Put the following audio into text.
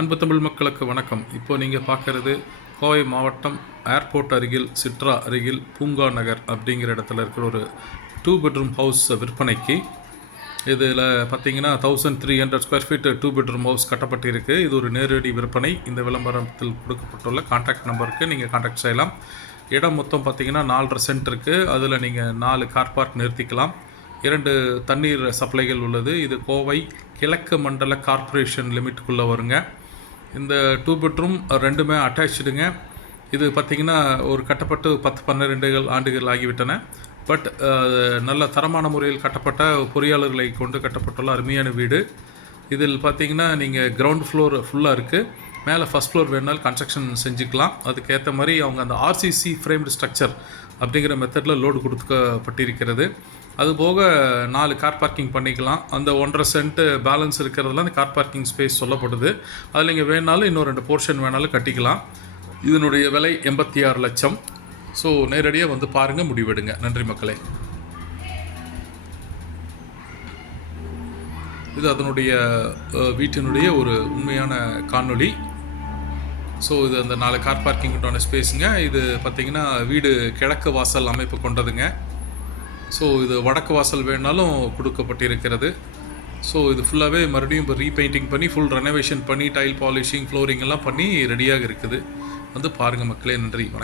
அன்பு தமிழ் மக்களுக்கு வணக்கம். இப்போ நீங்கள் பார்க்குறது கோவை மாவட்டம் ஏர்போர்ட் அருகில் சிட்ரா அருகில் பூங்கா நகர் அப்படிங்கிற இடத்துல இருக்கிற ஒரு டூ பெட்ரூம் ஹவுஸ் விற்பனைக்கு. இதில் பார்த்தீங்கன்னா thousand three hundred square feet two bedroom house கட்டப்பட்டிருக்கு. இது ஒரு நேரடி விற்பனை. இந்த விளம்பரத்தில் கொடுக்கப்பட்டுள்ள கான்டாக்ட் நம்பருக்கு நீங்கள் கான்டாக்ட் செய்யலாம். இடம் மொத்தம் பார்த்தீங்கன்னா நாலரை சென்ட் இருக்குது அதில் நீங்கள் நாலு கார் பார்க் நிறுத்திக்கலாம். இரண்டு தண்ணீர் சப்ளைகள் உள்ளது. இது கோவை கிழக்கு மண்டல கார்ப்பரேஷன் லிமிட்டுக்குள்ளே வருங்க. இந்த டூ பெட்ரூம் ரெண்டுமே அட்டாச்சுடுங்க இது பார்த்திங்கன்னா ஒரு கட்டப்பட்டு பத்து பன்னிரெண்டுகள் ஆண்டுகள் ஆகிவிட்டன. பட் நல்ல தரமான முறையில் கட்டப்பட்ட பொறியாளர்களை கொண்டு கட்டப்பட்டுள்ள அருமையான வீடு. இதில் பார்த்தீங்கன்னா நீங்கள் கிரவுண்ட் ஃப்ளோர் ஃபுல்லாக இருக்குது மேலே ஃபஸ்ட் ஃப்ளோர் வேணாலும் கன்ஸ்ட்ரக்ஷன் செஞ்சுக்கலாம். அதுக்கேற்ற மாதிரி அவங்க அந்த ஆர்சிசி ஃப்ரேம்டு ஸ்ட்ரக்சர் அப்படிங்கிற மெத்தடில் லோடு கொடுக்கப்பட்டிருக்கிறது. அதுபோக நாலு கார் பார்க்கிங் பண்ணிக்கலாம். அந்த ஒன்றரை சென்ட்டு பேலன்ஸ் இருக்கிறதுல அந்த கார் பார்க்கிங் ஸ்பேஸ் சொல்லப்படுது. அதில் நீங்கள் வேணாலும் இன்னும் ரெண்டு போர்ஷன் வேணாலும் கட்டிக்கலாம். இதனுடைய விலை எண்பத்தி ஆறு லட்சம். ஸோ நேரடியாக வந்து பாருங்கள் முடிவெடுங்க. நன்றி மக்களே. இது அதனுடைய வீட்டினுடைய ஒரு உண்மையான காணொளி. ஸோ இது அந்த நாலு கார் பார்க்கிங்கிட்டான ஸ்பேஸுங்க இது பார்த்தீங்கன்னா வீடு கிழக்கு வாசல் அமைப்பு கொண்டதுங்க. ஸோ இது வடக்கு வாசல் வேணாலும் கொடுக்கப்பட்டிருக்கிறது. ஸோ இது ஃபுல்லாகவே மறுபடியும் இப்போ ரீபெயிண்டிங் பண்ணி ஃபுல் ரெனோவேஷன் பண்ணி டைல் பாலிஷிங் ஃப்ளோரிங் எல்லாம் பண்ணி ரெடியாக இருக்குது. வந்து பாருங்கள் மக்களே நன்றி. வணக்கம்.